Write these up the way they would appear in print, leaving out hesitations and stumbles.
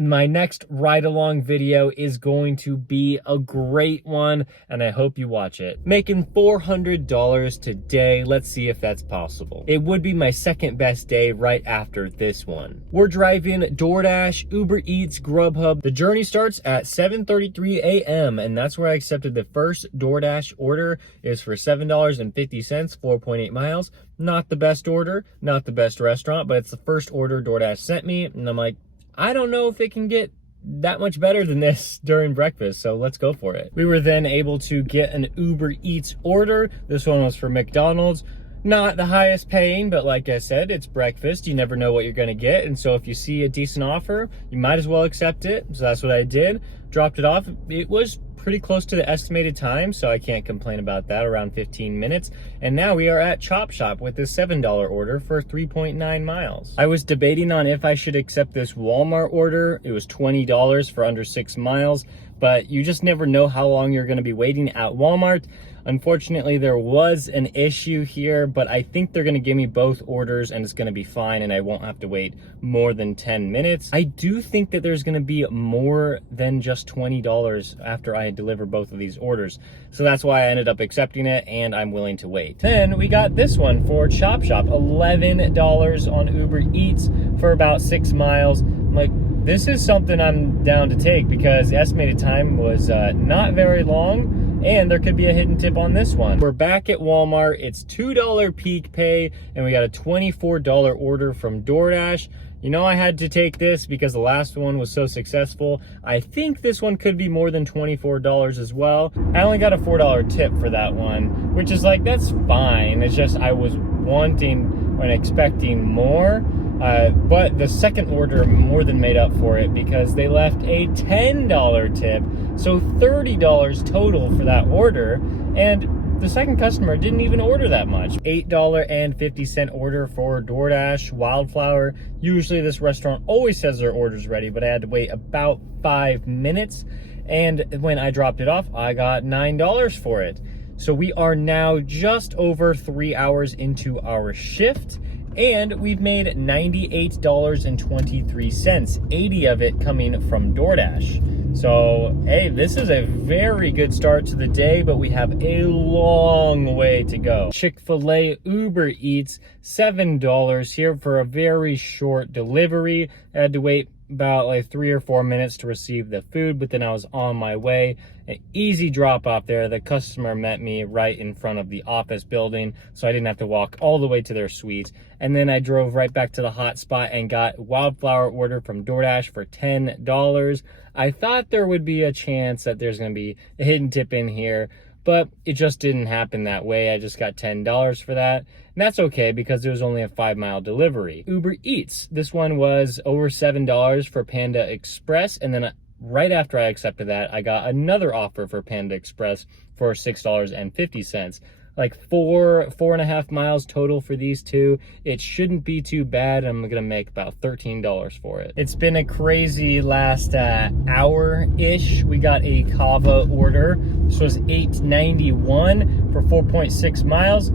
My next ride-along video is going to be a great one, and I hope you watch it. Making $400 today. Let's see if that's possible. It would be my second best day right after this one. We're driving DoorDash, Uber Eats, Grubhub. The journey starts at 7:33 a.m., and that's where I accepted the first DoorDash order. Is for $7.50, 4.8 miles. Not the best order, not the best restaurant, but it's the first order DoorDash sent me, and I'm like, I don't know if it can get that much better than this during breakfast, so let's go for it. We were then able to get an Uber Eats order. This one was for McDonald's. Not the highest paying, but like I said, it's breakfast. You never know what you're gonna get, and so if you see a decent offer, you might as well accept it. So that's what I did. Dropped it off. It was pretty close to the estimated time, so I can't complain about that, around 15 minutes. And now we are at Chop Shop with this $7 order for 3.9 miles. I was debating on if I should accept this Walmart order. It was $20 for under 6 miles, but you just never know how long you're gonna be waiting at Walmart. Unfortunately, there was an issue here, but I think they're gonna give me both orders and it's gonna be fine and I won't have to wait more than 10 minutes. I do think that there's gonna be more than just $20 after I deliver both of these orders. So that's why I ended up accepting it and I'm willing to wait. Then we got this one for Chop Shop, $11 on Uber Eats for about 6 miles. I'm like, this is something I'm down to take because the estimated time was not very long. And there could be a hidden tip on this one. We're back at Walmart. It's $2 peak pay, and we got a $24 order from DoorDash. You know, I had to take this because the last one was so successful. I think this one could be more than $24 as well. I only got a $4 tip for that one, which is like, that's fine. It's just I was wanting and expecting more. But the second order more than made up for it because they left a $10 tip, so $30 total for that order, and the second customer didn't even order that much. $8.50 order for DoorDash Wildflower. Usually this restaurant always says their order's ready, but I had to wait about 5 minutes, and when I dropped it off, I got $9 for it. So we are now just over 3 hours into our shift, and we've made $98.23, 80 of it coming from DoorDash. So, hey, this is a very good start to the day, but we have a long way to go. Chick-fil-A Uber Eats, $7 here for a very short delivery. I had to wait about like 3 or 4 minutes to receive the food, but then I was on my way. An easy drop off there. The customer met me right in front of the office building, so I didn't have to walk all the way to their suite. And then I drove right back to the hot spot and got Wildflower order from DoorDash for $10. I thought there would be a chance that there's going to be a hidden tip in here, but it just didn't happen that way. I just got $10 for that. And that's okay because it was only a 5-mile delivery. Uber Eats, this one was over $7 for Panda Express. And then right after I accepted that, I got another offer for Panda Express for $6.50. Like 4.5 miles total for these two. It shouldn't be too bad. I'm gonna make about $13 for it. It's been a crazy last hour-ish. We got a Kava order. This was $8.91 for 4.6 miles.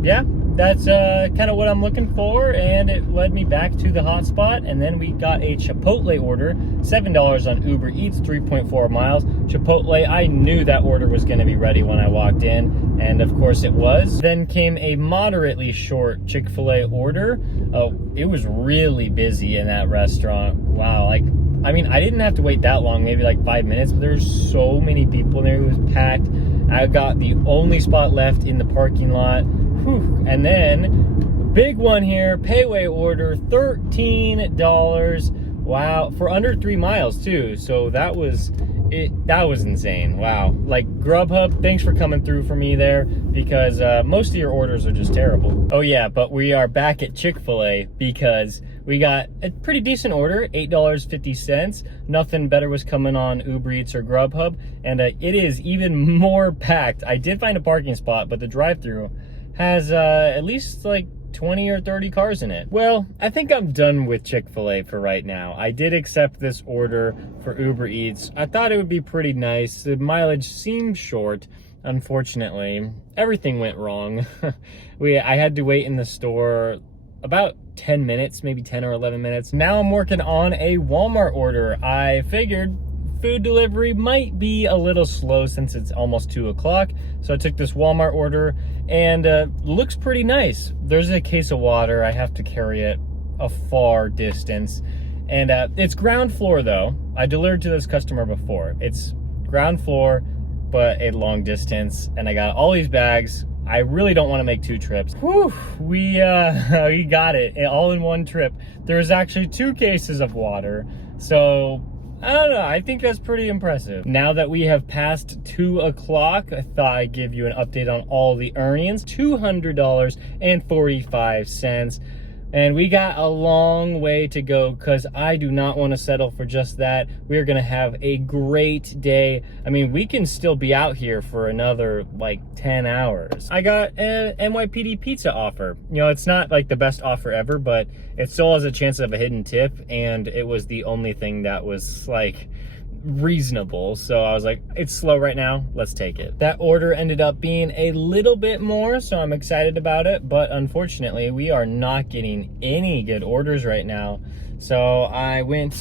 Yeah, that's kind of what I'm looking for, and it led me back to the hotspot. And then we got a Chipotle order, $7 on Uber Eats, 3.4 miles. Chipotle, I knew that order was going to be ready when I walked in, and of course it was. Then came a moderately short Chick-fil-A order. It was really busy in that restaurant. Wow, like, I mean, I didn't have to wait that long, maybe like 5 minutes, but there's so many people there. It was packed. I got the only spot left in the parking lot. Whew. And then, big one here, payway order, $13. Wow, for under 3 miles too. So that was insane. Wow. Like, Grubhub, thanks for coming through for me there, because most of your orders are just terrible. Oh yeah, but we are back at Chick-fil-A because we got a pretty decent order, $8.50. Nothing better was coming on Uber Eats or Grubhub, and it is even more packed. I did find a parking spot, but the drive-thru has at least like 20 or 30 cars in it. Well, I think I'm done with Chick-fil-A for right now. I did accept this order for Uber Eats. I thought it would be pretty nice. The mileage seemed short. Unfortunately, everything went wrong. I had to wait in the store about 10 minutes, maybe 10 or 11 minutes. Now I'm working on a Walmart order. I figured food delivery might be a little slow since it's almost 2 o'clock. So I took this Walmart order and looks pretty nice. There's a case of water. I have to carry it a far distance. And it's ground floor though. I delivered to this customer before. It's ground floor, but a long distance. And I got all these bags. I really don't want to make 2 trips. Whew, we got it all in one trip. There's actually 2 cases of water. So I don't know, I think that's pretty impressive. Now that we have passed 2 o'clock, I thought I'd give you an update on all the earnings. $200.45. And we got a long way to go because I do not want to settle for just that. We're going to have a great day. I mean, we can still be out here for another like 10 hours. I got an NYPD pizza offer. You know, it's not like the best offer ever, but it still has a chance of a hidden tip. And it was the only thing that was like reasonable. So I was like, it's slow right now, let's take it. That order ended up being a little bit more, so I'm excited about it, but unfortunately we are not getting any good orders right now. So I went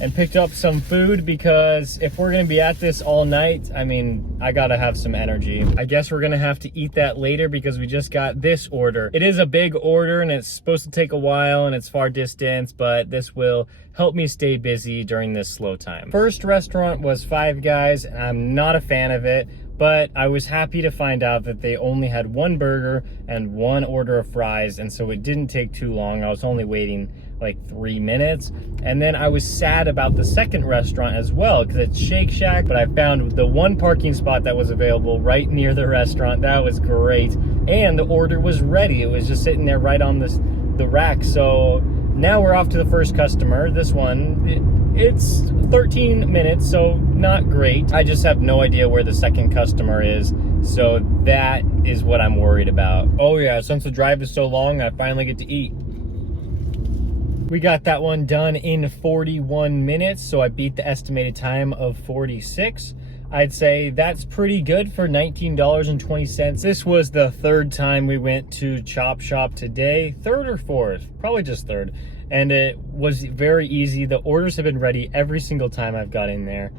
and picked up some food because if we're gonna be at this all night, I mean, I gotta have some energy. I guess we're gonna have to eat that later because we just got this order. It is a big order and it's supposed to take a while and it's far distance, but this will help me stay busy during this slow time. First restaurant was Five Guys, and I'm not a fan of it, but I was happy to find out that they only had 1 burger and 1 order of fries, and so it didn't take too long. I was only waiting like 3 minutes. And then I was sad about the second restaurant as well because it's Shake Shack, but I found the 1 parking spot that was available right near the restaurant. That was great. And the order was ready. It was just sitting there right on the rack. So now we're off to the first customer. This one, it's 13 minutes, so not great. I just have no idea where the second customer is. So that is what I'm worried about. Oh yeah, since the drive is so long, I finally get to eat. We got that one done in 41 minutes, so I beat the estimated time of 46. I'd say that's pretty good for $19.20. This was the 3rd time we went to Chop Shop today. 3rd or 4th? Probably just 3rd. And it was very easy. The orders have been ready every single time I've got in there.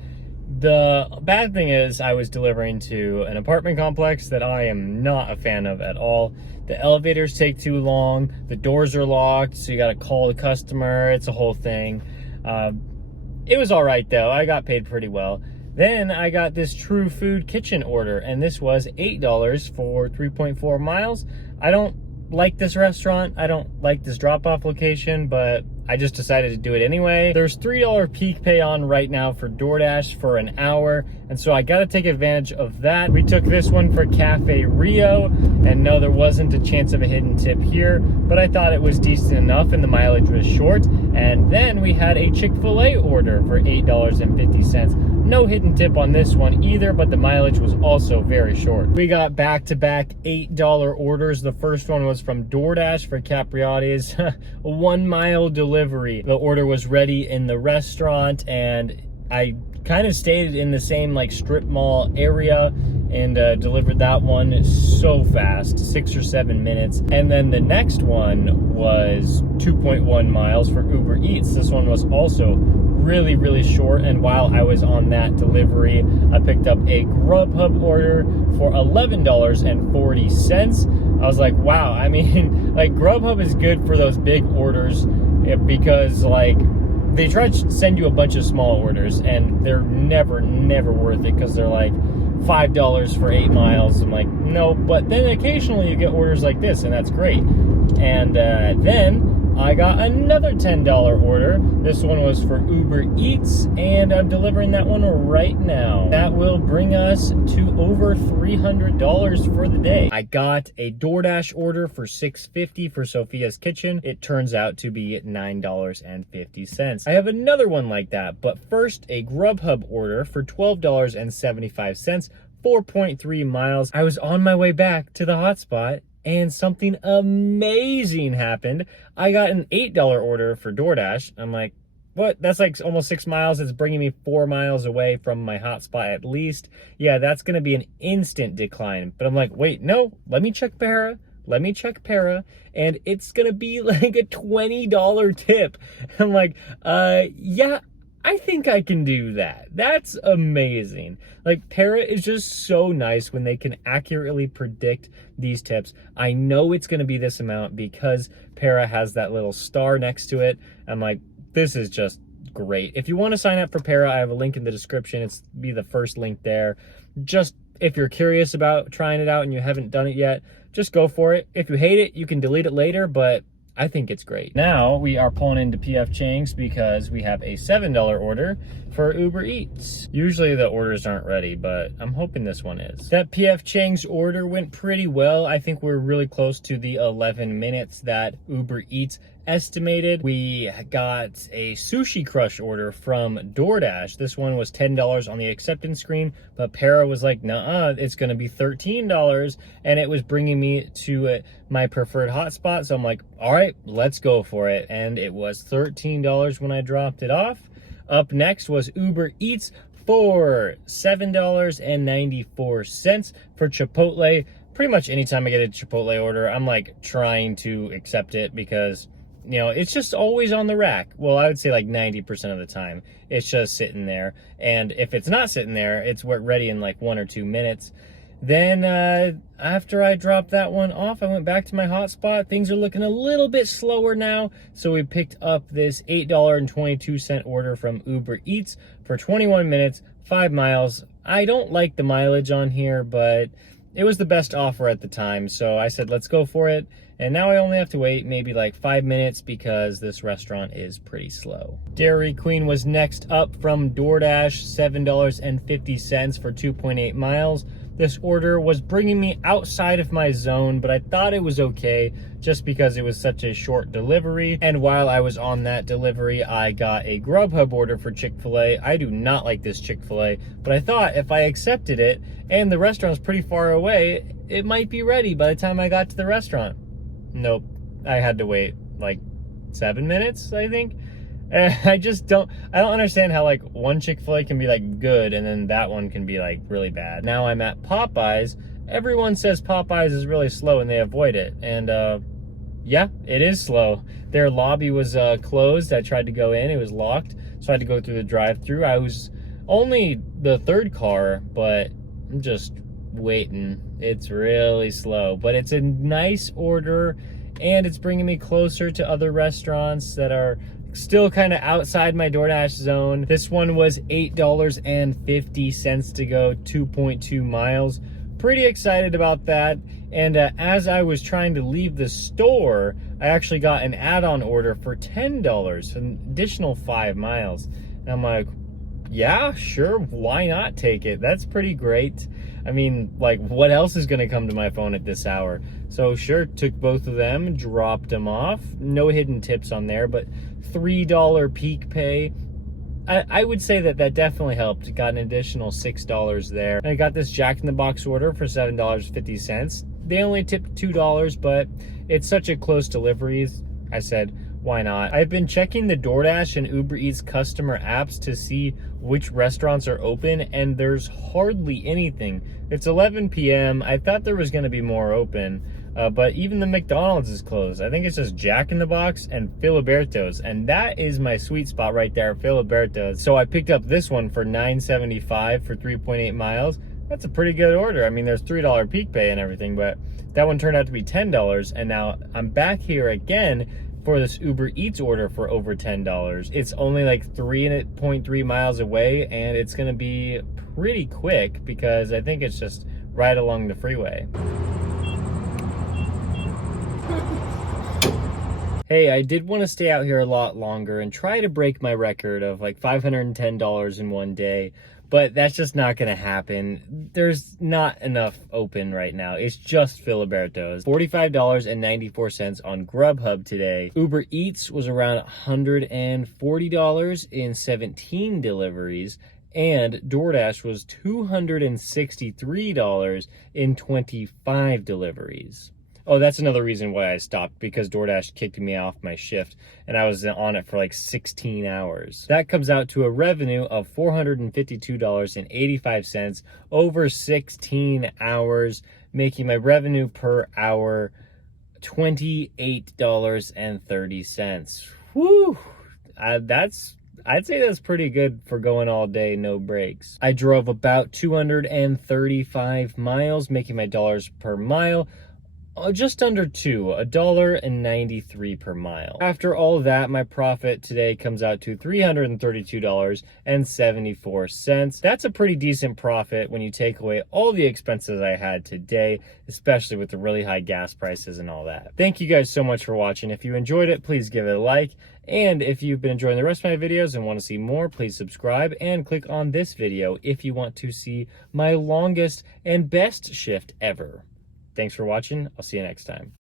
The bad thing is I was delivering to an apartment complex that I am not a fan of at all. The elevators take too long, the doors are locked, so you gotta call the customer, it's a whole thing. It was all right though, I got paid pretty well. Then I got this True Food Kitchen order, and this was $8 for 3.4 miles. I don't like this restaurant, I don't like this drop-off location, but I just decided to do it anyway. There's $3 peak pay on right now for DoorDash for an hour, and so I gotta take advantage of that. We took this one for Cafe Rio, and no, there wasn't a chance of a hidden tip here, but I thought it was decent enough and the mileage was short. And then we had a Chick-fil-A order for $8.50. No hidden tip on this one either, but the mileage was also very short. We got back-to-back $8 orders. The first one was from DoorDash for Capriati's 1 mile delivery. The order was ready in the restaurant, and I kind of stayed in the same like strip mall area and delivered that one so fast, 6 or 7 minutes. And then the next one was 2.1 miles for Uber Eats. This one was also really, really short, and while I was on that delivery, I picked up a Grubhub order for $11.40. I was like, wow, I mean, like Grubhub is good for those big orders because like they try to send you a bunch of small orders and they're never worth it because they're like $5 for 8 miles. I'm like, no, but then occasionally you get orders like this and that's great. And then I got another $10 order. This one was for Uber Eats, and I'm delivering that one right now. That will bring us to over $300 for the day. I got a DoorDash order for $6.50 for Sophia's Kitchen. It turns out to be $9.50. I have another one like that, but first a Grubhub order for $12.75, 4.3 miles. I was on my way back to the hotspot, and something amazing happened. I got an $8 order for DoorDash. I'm like, what? That's like almost 6 miles. It's bringing me 4 miles away from my hotspot at least. Yeah, that's going to be an instant decline. But I'm like, wait, no, let me check Behra. let me check Para, and it's gonna be like a $20 tip. I'm like, yeah, I think I can do that. That's amazing. Like, Para is just so nice when they can accurately predict these tips. I know it's gonna be this amount because Para has that little star next to it. I'm like, this is just great. If you want to sign up for Para, I have a link in the description. It's be the first link there. Just if you're curious about trying it out and you haven't done it yet, just go for it. If you hate it, you can delete it later, but I think it's great. Now we are pulling into PF Chang's because we have a $7 order for Uber Eats. Usually the orders aren't ready, but I'm hoping this one is. That PF Chang's order went pretty well. I think we're really close to the 11 minutes that Uber Eats estimated. We got a Sushi Crush order from DoorDash. This one was $10 on the acceptance screen, but Para was like, nah, it's gonna be $13, and it was bringing me to my preferred hotspot. So I'm like, all right, let's go for it. And it was $13 when I dropped it off. Up next was Uber Eats for $7.94 for Chipotle. Pretty much anytime I get a Chipotle order, I'm like trying to accept it because, you know, it's just always on the rack. Well, I would say like 90% of the time, it's just sitting there. And if it's not sitting there, it's ready in like 1 or 2 minutes. Then after I dropped that one off, I went back to my hotspot. Things are looking a little bit slower now. So we picked up this $8.22 order from Uber Eats for 21 minutes, 5 miles. I don't like the mileage on here, but it was the best offer at the time. So I said, let's go for it. And now I only have to wait maybe like 5 minutes because this restaurant is pretty slow. Dairy Queen was next up from DoorDash, $7.50 for 2.8 miles. This order was bringing me outside of my zone, but I thought it was okay just because it was such a short delivery. And while I was on that delivery, I got a Grubhub order for Chick-fil-A. I do not like this Chick-fil-A, but I thought if I accepted it and the restaurant's pretty far away, it might be ready by the time I got to the restaurant. Nope, I had to wait like 7 minutes, I think. I don't understand how like one Chick-fil-A can be like good and then that one can be like really bad. Now I'm at Popeyes. Everyone says Popeyes is really slow and they avoid it. And yeah, it is slow. Their lobby was closed. I tried to go in, it was locked. So I had to go through the drive-thru. I was only the third car, but I'm just waiting. It's really slow, but it's a nice order and it's bringing me closer to other restaurants that are still kind of outside my DoorDash zone. This one was $8.50 to go, 2.2 miles. Pretty excited about that. And as I was trying to leave the store, I actually got an add-on order for $10, an additional 5 miles. And I'm like, yeah, sure, why not take it? That's pretty great. I mean, like, what else is gonna come to my phone at this hour? So sure, took both of them, dropped them off. No hidden tips on there, but $3 peak pay. I would say that definitely helped. Got an additional $6 there. I got this Jack in the Box order for $7.50. They only tipped $2, but it's such a close delivery. I said, why not? I've been checking the DoorDash and Uber Eats customer apps to see which restaurants are open, and there's hardly anything. It's 11 p.m. I thought there was going to be more open, but even the McDonald's is closed. I think it's just Jack in the Box and Filiberto's, and that is my sweet spot right there, Filiberto's. So I picked up this one for $9.75 for 3.8 miles. That's a pretty good order. I mean, there's $3 peak pay and everything, but that one turned out to be $10, and now I'm back here again for this Uber Eats order for over $10. It's only like 3.3 miles away, and it's gonna be pretty quick because I think it's just right along the freeway. Hey, I did want to stay out here a lot longer and try to break my record of like $510 in one day, but that's just not going to happen. There's not enough open right now. It's just Filiberto's. $45.94 on Grubhub today. Uber Eats was around $140 in 17 deliveries, and DoorDash was $263 in 25 deliveries. Oh, that's another reason why I stopped, because DoorDash kicked me off my shift and I was on it for like 16 hours. That comes out to a revenue of $452.85 over 16 hours, making my revenue per hour $28.30. Whew. I'd say that's pretty good for going all day, no breaks. I drove about 235 miles, making my dollars per mile just under $1.93 per mile. After all of that, my profit today comes out to $332.74. That's a pretty decent profit when you take away all the expenses I had today, especially with the really high gas prices and all that. Thank you guys so much for watching. If you enjoyed it, please give it a like. And if you've been enjoying the rest of my videos and want to see more, please subscribe and click on this video if you want to see my longest and best shift ever. Thanks for watching. I'll see you next time.